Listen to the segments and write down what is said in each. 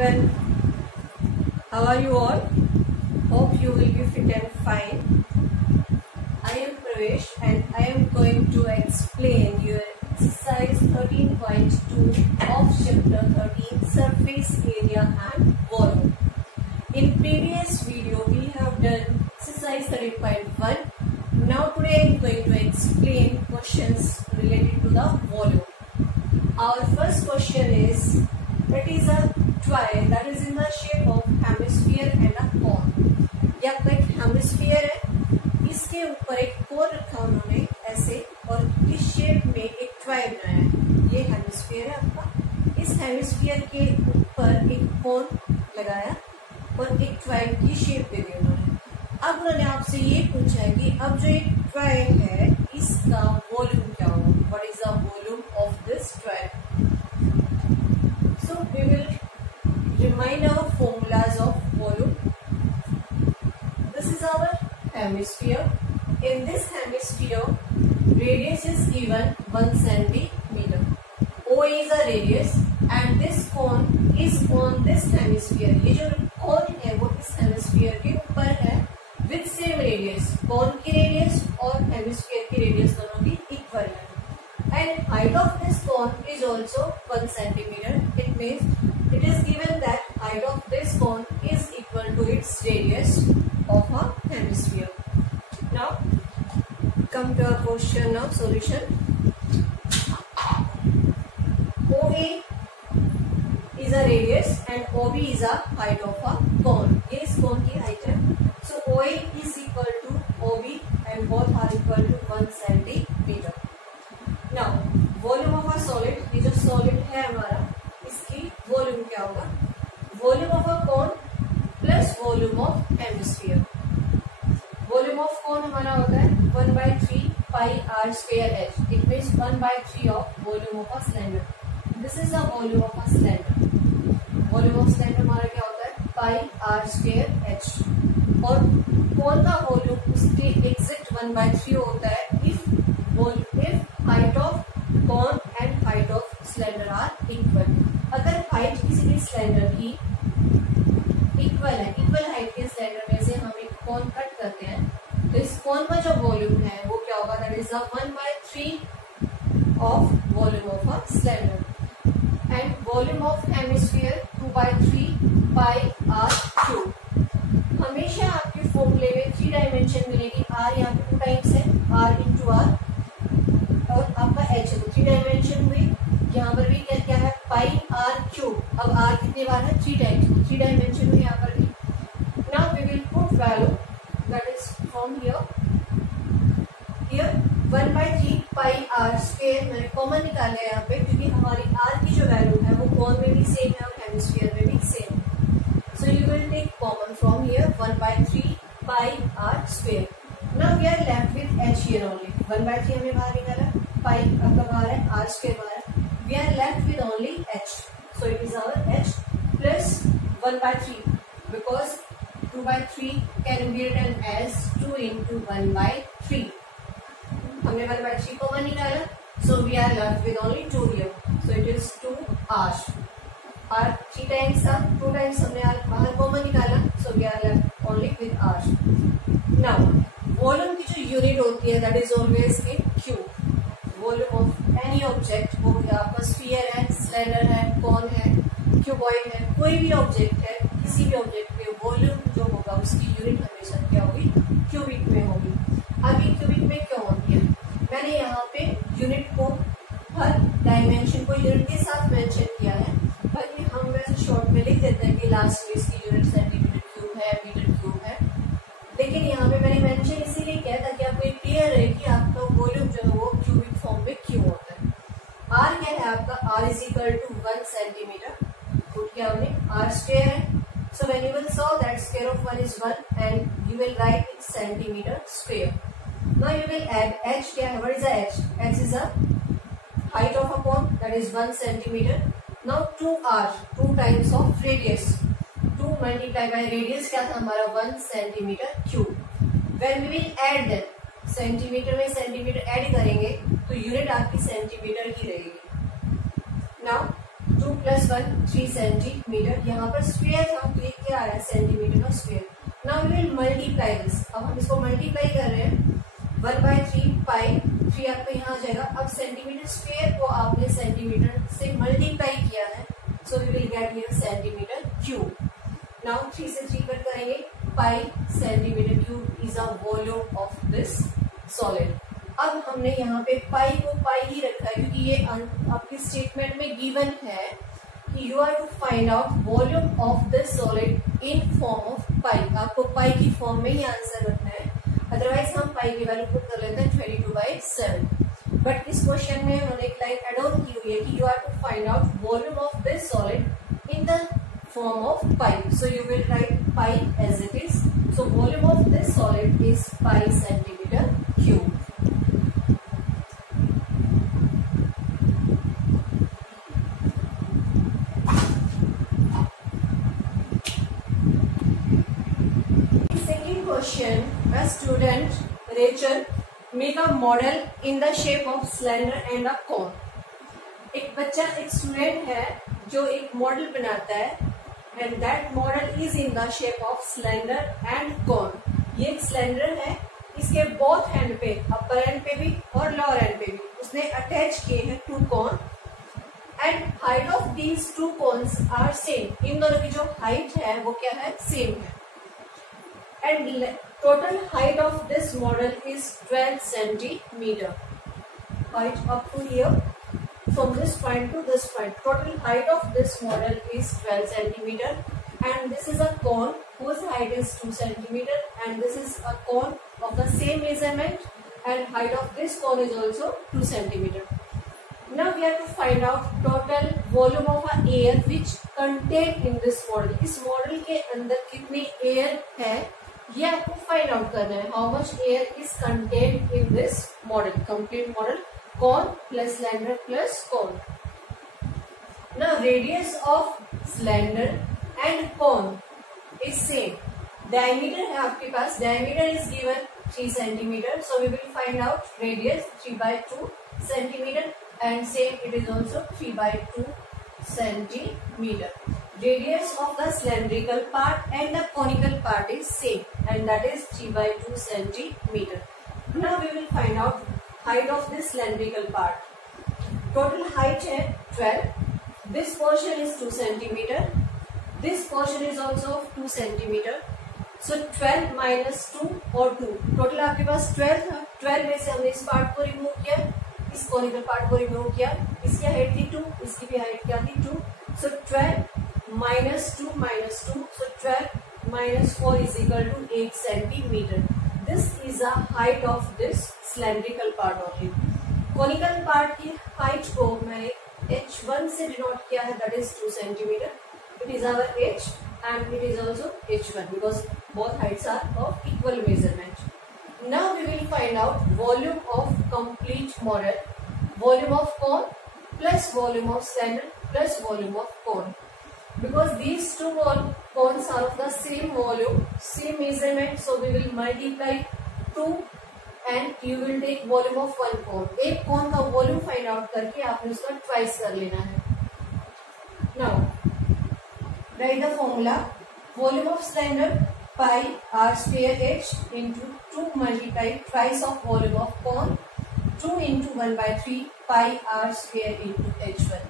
everyone, how are you all? Hope you will be fit and fine. I am Pravesh and I am going to explain your exercise 13.2 of chapter 13 surface area and volume. In previous video we have done exercise 13.1. Now today I am going to explain questions related to the volume. Our first question is, that is a twine that is in the shape of hemisphere and a cone. यह आपका एक hemisphere है, इसके ऊपर एक कोन रखा उन्होंने ऐसे, और इस शेप में एक ट्वाइन बनाया है. ये हेमिस्फीयर है आपका. इस हेमिस्फीयर के ऊपर एक कोन लगाया और एक ट्वाइन की शेप दे दी उन्होंने. अब उन्होंने आपसे ये पूछा है कि अब जो एक ट्वाइन है इसका वॉल्यूम क्या होगा. What is the volume of this twine? So we will remind our formulas of volume. This is our hemisphere. In this hemisphere, radius is given 1 centimeter. O is a radius, and this cone is on this hemisphere. ये जो cone है वो इस hemisphere के ऊपर है with same radius. Cone की radius और hemisphere की radius दोनों की equal है. And height of this cone is also 1 centimeter. It means it is given that height of this cone is equal to its radius of a hemisphere. Now come to our question now solution. OA is a radius and OB is a height of a cone. ये इस cone की height है. So OA is equal to OB and both are equal to 1 centimeter. Now volume of a solid, ये जो solid है हमारा, इसकी volume क्या होगा? Volume of a cone plus volume of hemisphere. Volume of cone हमारा होता है 1/3 pi r square h. It means 1/3 of volume of a cylinder. This is the volume of a cylinder. Volume of cylinder हमारा क्या होता है? Pi r square h. और cone का volume उसके एग्जैक्ट 1/3 होता है if height of cone and height of cylinder are equal. अगर हाइट किसी भी सिलेंडर की इक्वल है, इक्वल हाइट के सिलेंडर में से हम एक कोन कट करते हैं, तो इस कोन का जो वॉल्यूम है वो क्या होगा? That is 1/3 of volume of a cylinder. And volume of hemisphere 2/3 pi r cube. हमेशा आपके फॉर्मूले में 3 डायमेंशन मिलेगी. आर यहाँ पे 2 टाइम्स है, आर इंटू आर, और आपका एच है तो 3 डायमेंशन हुई. यहाँ पर भी क्या क्या है? Pi r cube. अब आर कितने बार है? 3 टाइम्स, 3 डायमेंशन हुई यहाँ पर भी. Now we will put value that is from here 1/3 pi r square. मैंने कॉमन निकाला है यहाँ पे क्योंकि हमारी आर की जो वैल्यू है वो कोन में भी सेम है और हेमिस्फीयर में भी सेम है. So you will take common from here 1/3 pi r square. Now we are left with h here only. 1/3 हमने बाहर निकाला, पाई आपका बाहर है, r स्क्वायर बाहर है. We are left with only h. So it is our h plus 1/3 because 2/3 can be written as 2 into 1/3. हमने 1/3 common निकाला, so we are left with only 2 here. So it is 2r. r 3 times था, 2 times हमने r बाहर common निकाला, so we are left only with r. Now volume की जो unit होती है that is always in cube. Volume of any object, वो आपका स्फीयर है, सिलेंडर है, कोन है, क्यूबॉइड है, कोई भी ऑब्जेक्ट है, किसी भी ऑब्जेक्ट में वॉल्यूम जो होगा उसकी यूनिट हमेशा क्या होगी? क्यूबिक में होगी. अभी क्यूबिक में क्यों होती है? मैंने यहाँ पे यूनिट को हर डायमेंशन को यूनिट के साथ मेंशन किया है, बाकी हम वैसे शॉर्ट में लिख देते हैं कि लास्ट में इसकी यूनिट सेंटीमीटर क्यूब है, मीटर क्यूब है. लेकिन यहाँ पे मैंने मेंशन इसीलिए किया ताकि आपको क्लियर रहे कि आपका वॉल्यूम जो है वो क्यूबिक फॉर्म में क्यों होता है. आर क्या है आपका? R is equal to 1 centimetre. Put किया हमने, आर स्क्वायर है. So when you will solve that square of 1 is 1 and you will write it centimetre square. Now you will add h. क्या है? What is the h? h is a height of a cone that is 1 centimetre. Now 2r, 2 times of radius. 2 multiply by radius क्या था हमारा? 1 centimetre cube. When we will add that, centimetre में centimetre add करेंगे तो unit आपकी centimetre की रहेगी. Now 2 + 1 3 centimetre. यहाँ पर स्क्वायर था तो ये क्या आया सेंटीमीटर का square. Now we will multiply this. अब हम इसको मल्टीप्लाई कर रहे हैं 1/3 पाई 3 आपका यहाँ आ जाएगा। अब सेंटीमीटर स्क्वायर को आपने सेंटीमीटर से मल्टीप्लाई किया है, so we will get here centimetre cube. Now 3 से 3 कट करेंगे, pi centimetre cube is a volume of this solid. अब हमने यहाँ पे पाई को पाई ही रखा है क्योंकि ये आपकी स्टेटमेंट में गिवन है कि you are to find out volume of this solid in form of pi. आपको पाई की फॉर्म में ही आंसर रखना है, अदरवाइज हम पाई की वैल्यू पुट कर लेते हैं 22/7। बट इस क्वेश्चन में उन्होंने एक लाइन एड ऑन की हुई है कि you are to find out volume of this solid in the form of pi. So you will write pi as it is. So volume of this solid is pi centimeter cube. Second question, a student Rachel make a model in the shape of cylinder and a cone. एक बच्चा एक student है जो एक model बनाता है and that model is in the shape of cylinder and cone. ये एक सिलेंडर है, इसके बोथ हैंड पे, अपर एंड पे भी और लोअर एंड पे भी उसने अटैच किए हैं 2 cone and height of these 2 cones are same. इन दोनों की जो हाइट है वो क्या है, सेम है। And total height of this model is 12 centimetre. Height up to here from this point to this point. Total height of this model is 12 centimeter and this is a cone whose height is 2 centimeter and this is a cone of the same measurement and height of this cone is also 2 centimeter. Now we have to find out total volume of a air which contained in this model. इस model के अंदर कितनी air है ये आपको find out करना है। How much air is contained in this model? Complete model. Cone plus cylinder plus cone. Now radius of cylinder and cone is same. Diameter है आपके पास, diameter is given 3 centimeter. So we will find out radius 3/2 centimeter and same it is also 3/2 centimeter. Radius of the cylindrical part and the conical part is same and that is 3/2 centimeter. Now we will find out height of this cylindrical part. Total height है 12. This portion is 2 centimeter. This portion is also 2 centimeter. So 12 minus 2 और 2. Total आपके पास 12 था. 12 में से हमने इस part को remove किया, इस कॉनिकल पार्ट को रिमूव किया. इसकी हाइट थी 2, इसकी भी हाइट क्या थी 2. So 12 minus 2 minus 2. So 12 minus 4 is equal to 8 centimeter. This is the height of this cylindrical part only. Conical part की height को मैंने h1 से डिनोट किया है, that is 2 centimeter. It is our h and it is also h1 because both heights are of equal measurement. Now we will find out volume of complete model. Volume of cone plus volume of cylinder plus volume of cone. Because these 2 cones are of the same volume, same measurement, so we will multiply 2 and you will take volume of 1 cone. एक cone का volume find out करके आपने उसका twice कर लेना है. Now write the formula. Volume of cylinder pi r square h into 2 multiply twice of volume of cone 2 into 1/3 pi r square into h1.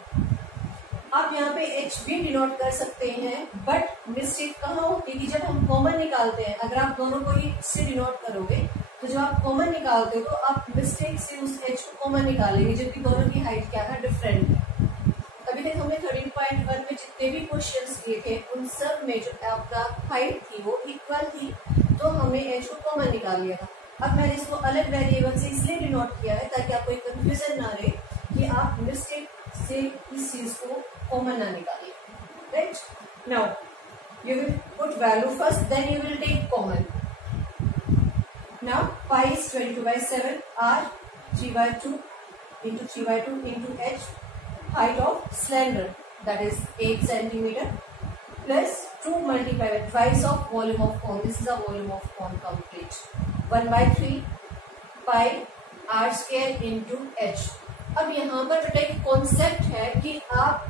आप यहाँ पे h भी डिनोट कर सकते हैं, बट मिस्टेक कहाँ होती है कि जब हम कॉमन निकालते हैं, अगर आप दोनों को ही से डिनोट करोगे तो जब आप कॉमन निकालते हो तो आप मिस्टेक से उस h को कॉमन निकालेंगे जबकि दोनों की हाइट क्या है, डिफरेंट है। अभी तक हमने 13.1 में जितने भी क्वेश्चंस किए थे उन सब में जो आपका हाइट थी वो इक्वल थी, तो हमने h को कॉमन निकाल लिया था। अब मैंने इसको अलग वेरिएबल से इसलिए डिनोट किया है ताकि आपको एक कंफ्यूजन ना रहे कि आप मिस्टेक से इस चीज को कॉमन ना निकालिए. Right, now you will put value first, then you will take common. Now pi is 22/7, r 3/2 into 3/2 into h, height of cylinder that is 8 centimeter plus 2 multiplied by twice of volume of cone. This is a volume of cone complete. 1/3 pi r square into h. अब यहाँ पर बेटा एक concept है कि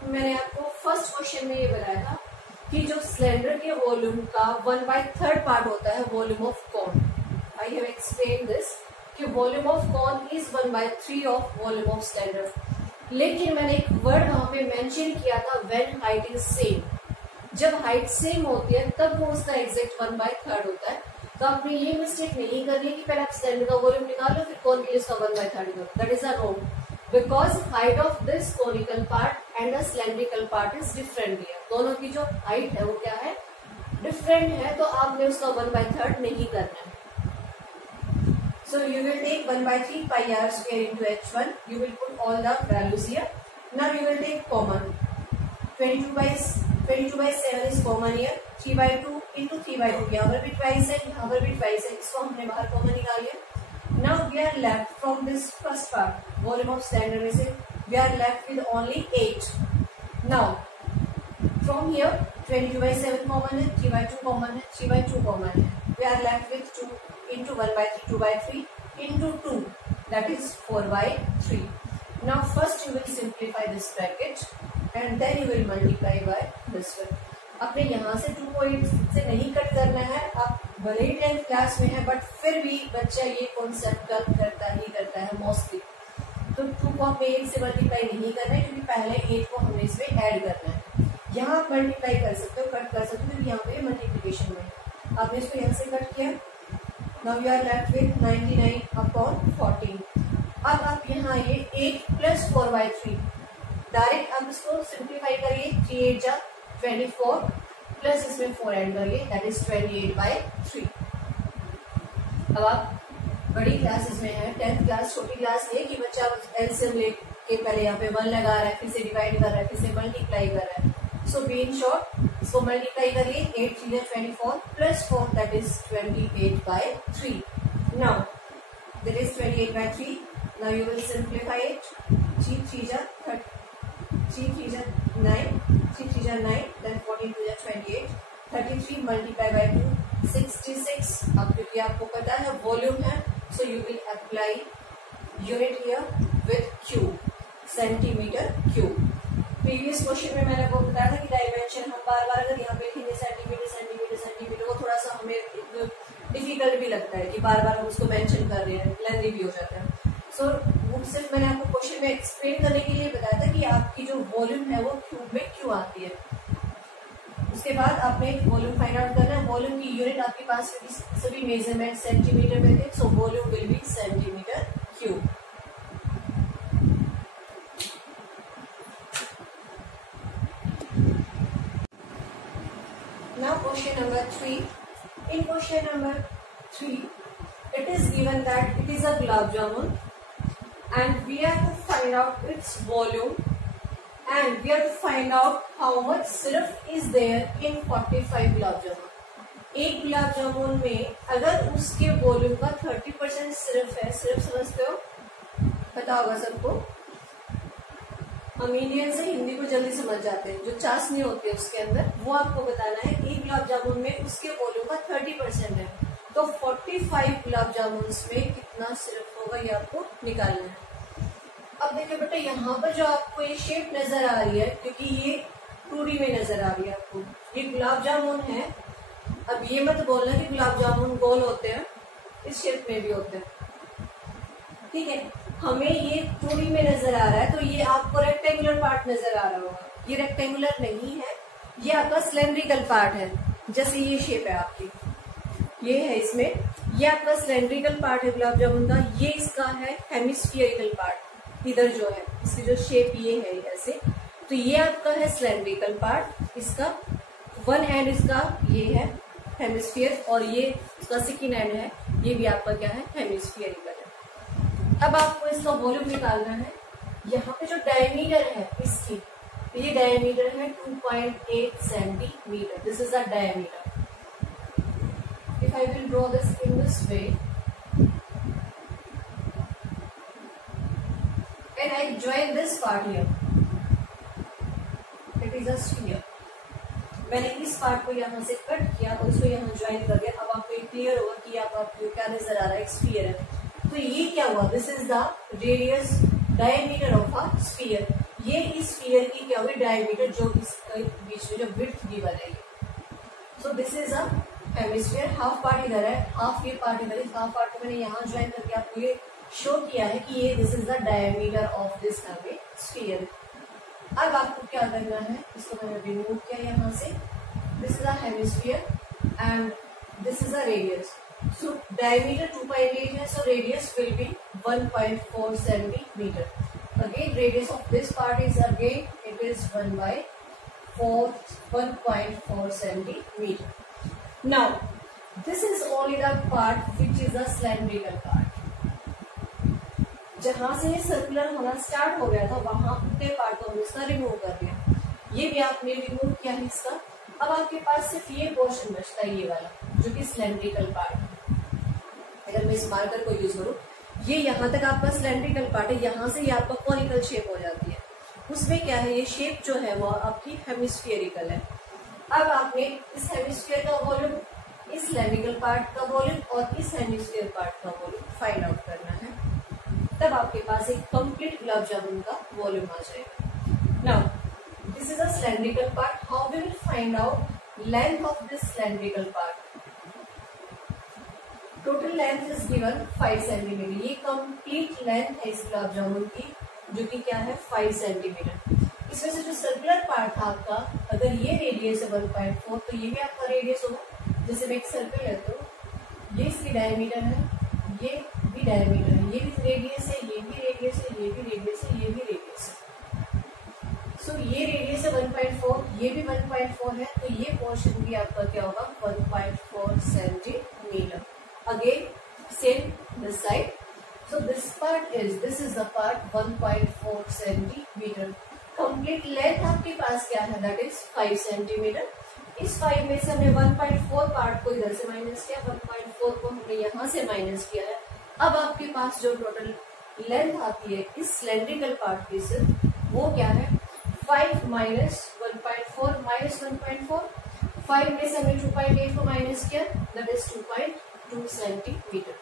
मैंने आपको first question में ये बताया था कि जो सिलेंडर के वॉल्यूम का 1/3 पार्ट होता है volume of cone. I have explain this कि volume of cone is 1/3 of volume of cylinder. लेकिन मैंने एक वर्ड वहां पे मेंशन किया था, व्हेन हाइट इज सेम। जब हाइट सेम होती है तब वो उसका एग्जैक्ट 1/3 होता है। तो आपने ये मिस्टेक नहीं करनी कि पहले आप सिलेंडर का वॉल्यूम निकालो फिर कोन के लिए उसका 1/3 करो। That is a wrong, because height of this conical part and the cylindrical part is different है। दोनों की जो हाइट है वो क्या है, डिफरेंट है। तो आपने उसका 1/3 नहीं करना है। So you will take 1/3 pi r square into h1. You will put all the values here. Now you will take common. 22/7 is common here. 3/2 into 3/2. यहाँ पर भी twice है, यहाँ पर भी twice है. इसको हमने बाहर common निकाल लिया। Now we are left from this first part, volume of cylinder में से we are left with only 8. Now from here 22/7 common है, 3/2 common है, 3/2 common है. We are left with 2 into 1/3, 2/3 into 2, that is 4/3. Now first you will simplify this bracket and then you will multiply by this one. अपने यहाँ से 2 point से नहीं cut करना है। आप भले ही 10th क्लास में है बट फिर भी बच्चा ये कॉन्सेप्ट करता है मोस्टली। तो 2 को हमें 8 से मल्टीप्लाई नहीं करना है क्योंकि पहले 8 को हमें इसमें ऐड करना है। यहाँ आप मल्टीप्लाई कर सकते हो, कट कर सकते हो, क्योंकि यहाँ पे मल्टीप्लीकेशन में आपने इसको यहाँ से कट किया। Now you are left with 99/14. अब आप यहाँ ये 8 plus 4/3 डायरेक्ट आप इसको सिंप्लीफाई करिए। 3 8 24 प्लस इसमें 4 ऐड करिए, दैट इज 28/3। अब आप बड़ी क्लासेस में है, 10th क्लास, छोटी क्लास है कि बच्चा एलसीएम लेके पहले यहाँ पे 1 लगा रहा है, फिर से डिवाइड कर रहा है, फिर से मल्टीप्लाई कर रहा है। सो बी इन शॉर्ट इसको मल्टीप्लाई करिए। 8 3 24 plus 4 that is 28/3। Now that is 28/3। Now you will simplify it. 3 3 9, 3 3 9, then 14 2 28, 33 multiply by 2, 66। अब क्योंकि आपको पता है वॉल्यूम है, so you will apply unit here with cube, centimetre cube. Previous question में मैंने आपको बताया था कि डायमेंशन हम बार अगर यहाँ पे लिखेंगे सेंटीमीटर वो थोड़ा सा हमें डिफिकल्ट भी लगता है कि बार हम उसको मेंशन कर रहे हैं, लेंथी भी हो जाता है। सो वो सिर्फ मैंने आपको क्वेश्चन में एक्सप्लेन करने के लिए बताया था कि आपकी जो वॉल्यूम है वो क्यूब में क्यों आती है। उसके बाद आपने वॉल्यूम फाइंड आउट करना है। वॉल्यूम की यूनिट आपके पास सभी मेजरमेंट सेंटीमीटर में थे, so volume will be centimetre cube. Now question number 3. In question number 3, it is given that it is a gulab jamun and we have to find out its volume and we have to find out how much syrup is there in 45 gulab jamun। एक गुलाब जामुन में अगर उसके volume का 30% syrup है, syrup समझते हो, पता होगा सबको, हम इंडियन से हिंदी को जल्दी समझ जाते हैं। जो चाशनी होती है उसके अंदर वो आपको बताना है। एक गुलाब जामुन में उसके वॉल्यूम का 30% है, तो 45 गुलाब जामुन में कितना सिरप होगा ये आपको निकालना है। अब देखिए बेटा यहाँ पर जो आपको ये शेप नजर आ रही है, क्योंकि ये 2D में नजर आ रही है आपको, ये गुलाब जामुन है। अब ये मत बोलना कि गुलाब जामुन गोल होते हैं, इस शेप में भी होते हैं, ठीक है। हमें ये 2D में नजर आ रहा है तो ये आपको रेक्टेंगुलर पार्ट नजर आ रहा होगा। ये रेक्टेंगुलर नहीं है, ये आपका सिलेंड्रिकल पार्ट है। जैसे ये शेप है आपकी, ये है इसमें, ये आपका सिलेंड्रिकल पार्ट है गुलाब जामुन का। ये इसका है हेमिस्फियरिकल पार्ट, इधर जो है इसकी जो शेप ये है ऐसे, तो ये आपका है सिलेंड्रिकल पार्ट। इसका वन एंड इसका ये है हेमिस्फियर और ये इसका सेकंड एंड है, ये भी आपका क्या है, हेमिस्फियरिकल है। अब आपको इसका वॉल्यूम निकालना है। यहाँ पे जो डायमीटर है इसकी, ये डायमीटर है 2.8 centimetre. This is the diameter. If I will draw this in this way and I join this part here, it is a sphere. मैंने इस पार्ट को यहाँ से कट किया और इसको यहाँ ज्वाइन कर दिया। अब आपको क्लियर होगा कि आपको क्या नजर आ रहा है, एक स्फीयर है। तो ये क्या हुआ, this is the radius diameter of a sphere, ये इस स्फीयर की क्या होगी डायमीटर, जो इसके बीच में जो विड्थ दी बनेगी। सो this is a hemisphere, half part इधर है, हाफ ये पार्ट इधर, इस हाफ पार्ट को मैंने यहाँ ज्वाइन करके आपको ये शो किया है कि ये this is the diameter of this hemisphere. अब आपको क्या करना है, इसको मैंने रिमूव किया यहाँ से, this is a hemisphere and this is a radius. So diameter 2.8 है, so radius will be 1.4 centimeter. Again, radius of this part is it is 1.4 centimeter. Now, this is only the part which is the cylindrical part. जहां से circular होना start हो गया था वहां उतने part को हम इसका रिमूव कर दिया, ये भी आपने रिमूव किया है इसका। अब आपके पास सिर्फ ये पोर्शन बचता है, ये वाला जो कि सिलेंड्रिकल पार्ट। अगर मैं इस मार्कर को यूज करूं, ये यहाँ तक आपका सिलेंड्रिकल पार्ट है, यहाँ से ये आपका कॉनिकल शेप हो जाती है। उसमें क्या है, ये शेप जो है वो आपकी हेमिस्फेरिकल है। अब आपने इस हेमिस्फीयर का वॉल्यूम, इस सिलेंड्रिकल पार्ट का वॉल्यूम और इस हेमिस्फीयर पार्ट का वॉल्यूम फाइंड आउट करना है, तब आपके पास एक कंप्लीट गुलाब जामुन का वॉल्यूम आ जाएगा। Now this is a cylindrical part. How we will find out length of this cylindrical part? Total length is given 5 centimeter. ये complete length है इस गुलाब जामुन की, जो कि क्या है 5 centimeter. इसमें से जो सर्कुलर पार्ट था आपका, अगर ये रेडियस है 1.4, तो ये भी आपका रेडियस होगा। जैसे मैं एक सर्कल लेता हूँ, ये इसकी डायमीटर है, ये भी डायमीटर है, ये भी रेडियस है, ये भी रेडियस है, ये भी रेडियस है, ये भी रेडियस है। सो ये रेडियस है 1.4, ये भी 1.4 है, तो ये पोर्शन भी आपका क्या होगा 1.4 centimetre. Again same this side, so this is the part 1.4 centimetre. Complete length आपके पास क्या है, दैट इज 5 सेंटीमीटर। इस 5 में से हमने 1.4 पार्ट को इधर से माइनस किया, 1.4 को हमने यहाँ से माइनस किया है। अब आपके पास जो टोटल लेंथ आती है इस सिलेंड्रिकल पार्ट की सिर्फ, वो क्या है 5 माइनस 1.4 माइनस 1.4, 5 में से हमने 2.8 को माइनस किया, दैट इज 2.2 सेंटीमीटर।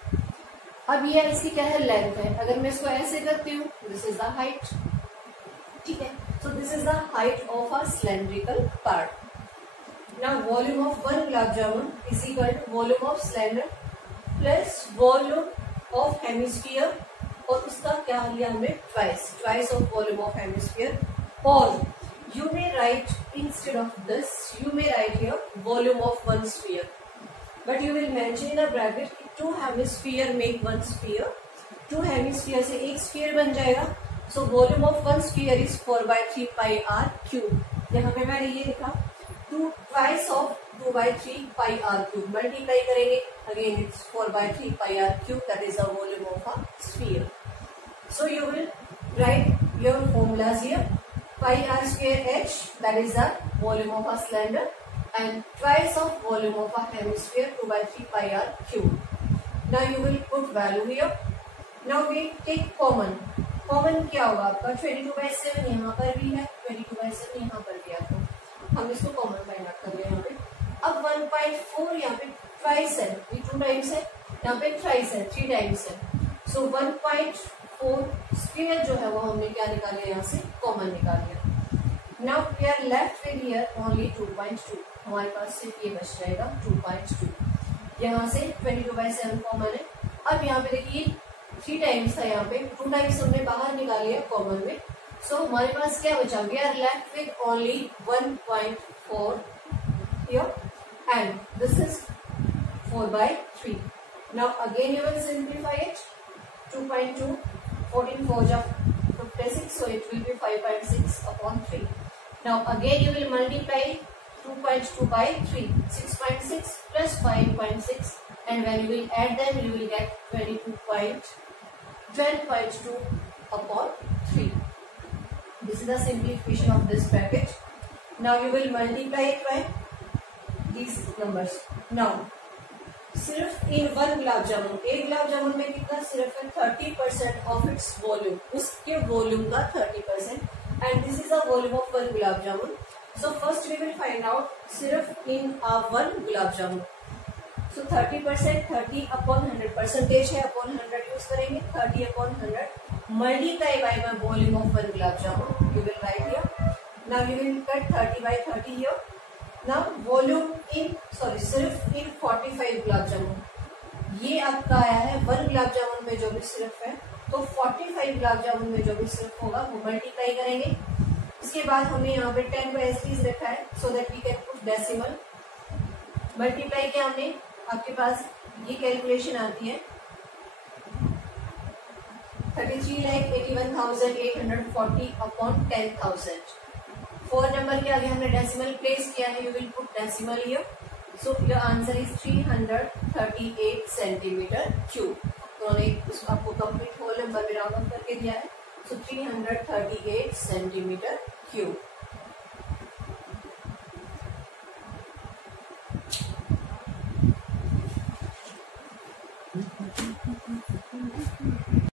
अब ये इसकी क्या है लेंथ है। अगर मैं इसको ऐसे करती हूँ, दिस इज द हाइट, ठीक है। So this is the height of a cylindrical part. Now volume of one gulab jamun is equal to volume of cylinder plus volume of hemisphere, और उसका क्या लिया हमने twice of volume of hemisphere. Or you may write, instead of this, you may write here volume of one sphere. But you will mention in the bracket कि 2 hemisphere make 1 sphere. 2 hemisphere से एक sphere बन जाएगा. So volume of one sphere is 4/3 pi r cube. यहाँ पे मैंने ये लिखा 2 twice of 2/3 pi r cube. Multiply करेंगे, again it's 4/3 pi r cube. That is the volume of a sphere. So you will write your formulas here. Pi r square h, that is the volume of a cylinder, and twice of volume of a hemisphere 2/3 pi r cube. Now you will put value here. Now we take common. Common क्या होगा आपका 22/7 यहाँ पर भी है, 22/7 यहाँ पर भी आपको, हम इसको कॉमन फाइंड आउट कर लिया यहाँ पे। अब 1.4 यहाँ पे ट्वाइस है, ये 2 टाइम्स है, यहाँ पे थ्राइस है, 3 टाइम्स है। सो 1.4 स्क्वायर जो है वो हमने क्या निकाल लिया, यहाँ से कॉमन निकाल लिया। Now we are left with here only 2.2, हमारे पास सिर्फ ये बच जाएगा 2.2। यहाँ से 22/7 कॉमन है। अब यहाँ पे देखिए 3 टाइम्स था, यहाँ पे 2 टाइम्स हमने बाहर निकाल लिया कॉमन में। सो हमारे पास क्या बचा, we are left with only 1.4 here and this is 4/3. Now again you will simplify it. 2.2, 14 4 of 56, so it will be 5.6 upon 3. Now again you will multiply 2.2 by 3, 6.6 plus 5.6, and when you will add them you will get 12.2 upon 3. This is the simplification of this bracket. Now you will multiply it by these numbers. Now सिर्फ in one gulab जामुन, एक गुलाब जामुन में कितना सिर्फ है 30% of its volume, उसके volume का 30%, and this is the volume of one gulab jamun. So first we will find out सिर्फ in one gulab jamun. So 30%, 30 upon 100 percentage है, अपॉन 100 यूज करेंगे, 30 upon 100 multiply by my volume of 1 gulab jamun. You will write here. Now you will cut 30 by 30 here. Now volume in सिर्फ in 45 gulab jamun. ये आपका आया है 1 गुलाब जामुन में जो भी सिर्फ है, तो 45 गुलाब जामुन में जो भी सिर्फ होगा वो मल्टीप्लाई करेंगे. इसके बाद हमने यहाँ पे 10 को एज इट रखा है so that we can put decimal. Multiply किया हमने, आपके पास ये कैलकुलेशन आती है 33,81,840 अपॉन 10,000. 4 नंबर के आगे हमने डेसिमल प्लेस किया है. You will put decimal here. So your answer is 338 centimetre cube. उन्होंने आपको कंप्लीट होल नंबर में राउंड ऑफ करके दिया है. सो 338 सेंटीमीटर क्यूब.